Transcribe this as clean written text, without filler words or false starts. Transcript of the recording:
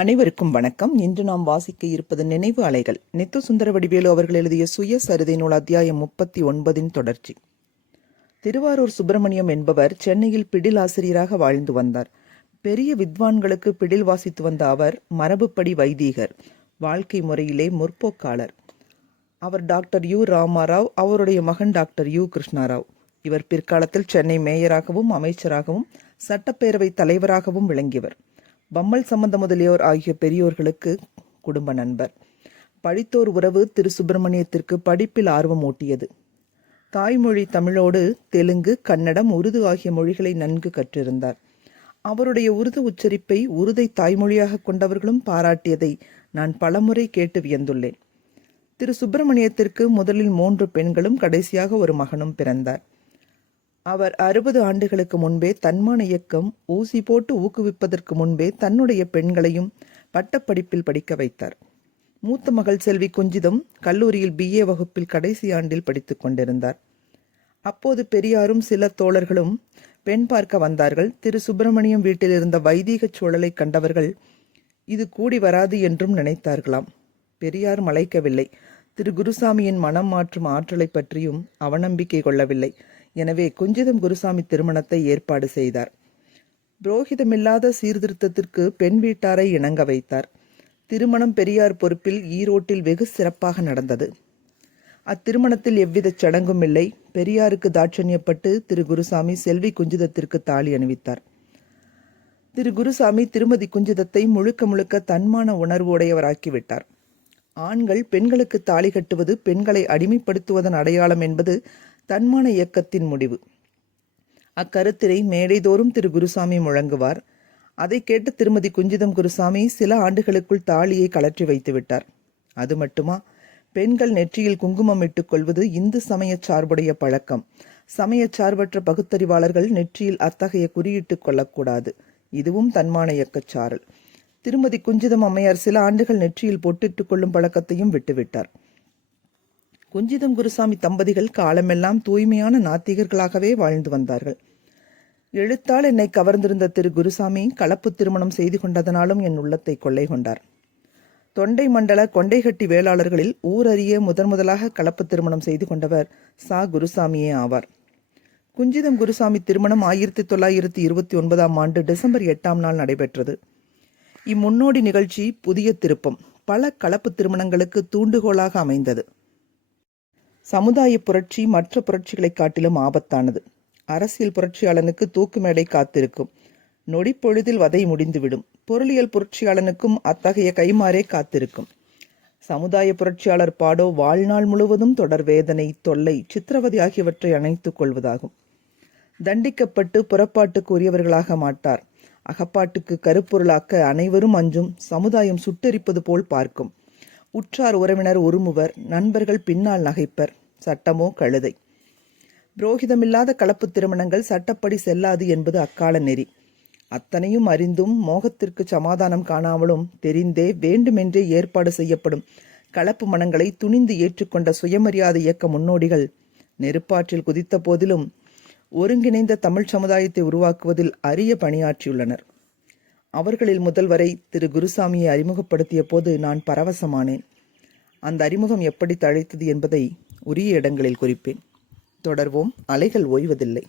அனைவருக்கும் வணக்கம். இன்று நாம் வாசிக்க இருப்பது நினைவு அலைகள். நித்து சுந்தர வடிவேலு அவர்கள் எழுதிய சுயசரிதை நூல் அத்தியாயம் 39 தொடர்ச்சி. திருவாரூர் சுப்பிரமணியம் என்பவர் சென்னையில் பிடில் ஆசிரியராக வாழ்ந்து வந்தார். பெரிய வித்வான்களுக்கு பிடில் வாசித்து வந்த அவர் மரபுப்படி வைதீகர், வாழ்க்கை முறையிலே முற்போக்காளர். அவர் டாக்டர் யு ராமாராவ், அவருடைய மகன் டாக்டர் யு கிருஷ்ணாராவ். இவர் பிற்காலத்தில் சென்னை மேயராகவும் அமைச்சராகவும் சட்டப்பேரவை தலைவராகவும் விளங்கியவர். பம்மல் சம்பந்த முதலியோர் ஆகிய பெரியோர்களுக்கு குடும்ப நண்பர். படித்தோர் உறவு திரு சுப்பிரமணியத்திற்கு படிப்பில் ஆர்வம் ஊட்டியது. தாய்மொழி தமிழோடு தெலுங்கு, கன்னடம், உருது ஆகிய மொழிகளை நன்கு கற்றிருந்தார். அவருடைய உருது உச்சரிப்பை உருதை தாய்மொழியாக கொண்டவர்களும் பாராட்டியதை நான் பலமுறை கேட்டு வியந்துள்ளேன். திரு சுப்பிரமணியத்திற்கு முதலில் 3 பெண்களும் கடைசியாக ஒரு மகனும் பிறந்தார். அவர் 60 ஆண்டுகளுக்கு முன்பே தன்மான இயக்கம் ஊசி போட்டு ஊக்குவிப்பதற்கு முன்பே தன்னுடைய பெண்களையும் பட்டப்படிப்பில் படிக்க வைத்தார். மூத்த மகள் செல்வி குஞ்சிதம் கல்லூரியில் BA வகுப்பில் கடைசி ஆண்டில் படித்துக் கொண்டிருந்தார். அப்போது பெரியாரும் சில தோழர்களும் பெண் பார்க்க வந்தார்கள். திரு சுப்பிரமணியம் வீட்டில் இருந்த வைதீக சூழலை கண்டவர்கள் இது கூடி வராது என்றும் நினைத்தார்களாம். பெரியார் மலைக்கவில்லை. திரு குருசாமியின் மனம் மாற்றும் ஆற்றலை பற்றியும் அவநம்பிக்கை கொள்ளவில்லை. எனவே குஞ்சிதம் குருசாமி திருமணத்தை ஏற்பாடு செய்தார். புரோகிதமில்லாத சீர்திருத்தத்திற்கு பெண் வீட்டாரை இணங்க வைத்தார். திருமணம் பெரியார் பொறுப்பில் ஈரோட்டில் வெகு சிறப்பாக நடந்தது. அத்திருமணத்தில் எவ்வித சடங்கும் இல்லை. பெரியாருக்கு தாட்சண்யப்பட்டு திரு குருசாமி செல்வி குஞ்சிதத்திற்கு தாலி அணிவித்தார். திரு குருசாமி திருமதி குஞ்சிதத்தை முழுக்க முழுக்க தன்மான உணர்வு உடையவராக்கிவிட்டார். ஆண்கள் பெண்களுக்கு தாலி கட்டுவது பெண்களை அடிமைப்படுத்துவதன் அடையாளம் என்பது தன்மான இயக்கத்தின் முடிவு. அக்கருத்தினை மேடைதோறும் திரு குருசாமி முழங்குவார். அதை கேட்டு திருமதி குஞ்சிதம் குருசாமி சில ஆண்டுகளுக்குள் தாலியை கலற்றி வைத்து விட்டார். அது மட்டுமா, பெண்கள் நெற்றியில் குங்குமம் இட்டுக் கொள்வது இந்து சமய சார்புடைய பழக்கம். சமய சார்பற்ற பகுத்தறிவாளர்கள் நெற்றியில் அத்தகைய குறியிட்டுக் கொள்ளக்கூடாது. இதுவும் தன்மான இயக்கச் சாரல். திருமதி குஞ்சிதம் அம்மையார் சில ஆண்டுகள் நெற்றியில் பொட்டிட்டுக் கொள்ளும் பழக்கத்தையும் விட்டுவிட்டார். குஞ்சிதம் குருசாமி தம்பதிகள் காலமெல்லாம் தூய்மையான நாத்திகர்களாகவே வாழ்ந்து வந்தார்கள். எழுத்தால் என்னை கவர்ந்திருந்த திரு குருசாமி கலப்பு திருமணம் செய்து கொண்டதனாலும் என் உள்ளத்தை கொள்ளை கொண்டார். தொண்டை மண்டல கொண்டைகட்டி வேளாளர்களில் ஊரறிய முதலாக கலப்பு திருமணம் செய்து கொண்டவர் குருசாமியே ஆவார். குஞ்சிதம் குருசாமி திருமணம் 1929 ஆண்டு டிசம்பர் 8 நடைபெற்றது. இம்முன்னோடி நிகழ்ச்சி புதிய திருப்பம். பல கலப்பு திருமணங்களுக்கு தூண்டுகோலாக அமைந்தது. சமுதாய புரட்சி மற்ற புரட்சிகளை காட்டிலும் ஆபத்தானது. அரசியல் புரட்சியாளனுக்கு தூக்கு மேடை காத்திருக்கும். நொடி பொழுதில் வதை முடிந்துவிடும். பொருளியல் புரட்சியாளனுக்கும் அத்தகைய கைமாறே காத்திருக்கும். சமுதாய புரட்சியாளர் பாடோ வாழ்நாள் முழுவதும் தொடர் வேதனை, தொல்லை, சித்திரவதை ஆகியவற்றை அணைத்துக் கொள்வதாகும். தண்டிக்கப்பட்டு புறப்பாட்டுக்கு உரியவர்களாக மாட்டார். அகப்பாட்டுக்கு கருப்பொருளாக்க அனைவரும் அஞ்சும். சமுதாயம் சுட்டெரிப்பது போல் பார்க்கும். உற்றார் உறவினர் உருமுவர், நண்பர்கள் பின்னால் நகைப்பர். சட்டமோ கழுதை. புரோகிதமில்லாத கலப்பு திருமணங்கள் சட்டப்படி செல்லாது என்பது அக்கால நெறி. அத்தனையும் அறிந்தும் மோகத்திற்கு சமாதானம் காணாமலும் தெரிந்தே வேண்டுமென்றே ஏற்பாடு செய்யப்படும் கலப்பு மனங்களை துணிந்து ஏற்றுக்கொண்ட சுயமரியாதை இயக்க முன்னோடிகள் நெருப்பாற்றில் குதித்த போதிலும் ஒருங்கிணைந்த தமிழ் சமுதாயத்தை உருவாக்குவதில் அரிய பணியாற்றியுள்ளனர். அவர்களில் முதல்வரை திரு குருசாமியை அறிமுகப்படுத்திய போது நான் பரவசமானேன். அந்த அறிமுகம் எப்படி தழைத்தது என்பதை உரிய இடங்களில் குறிப்பேன். தொடர்வோம். அலைகள் ஓய்வதில்லை.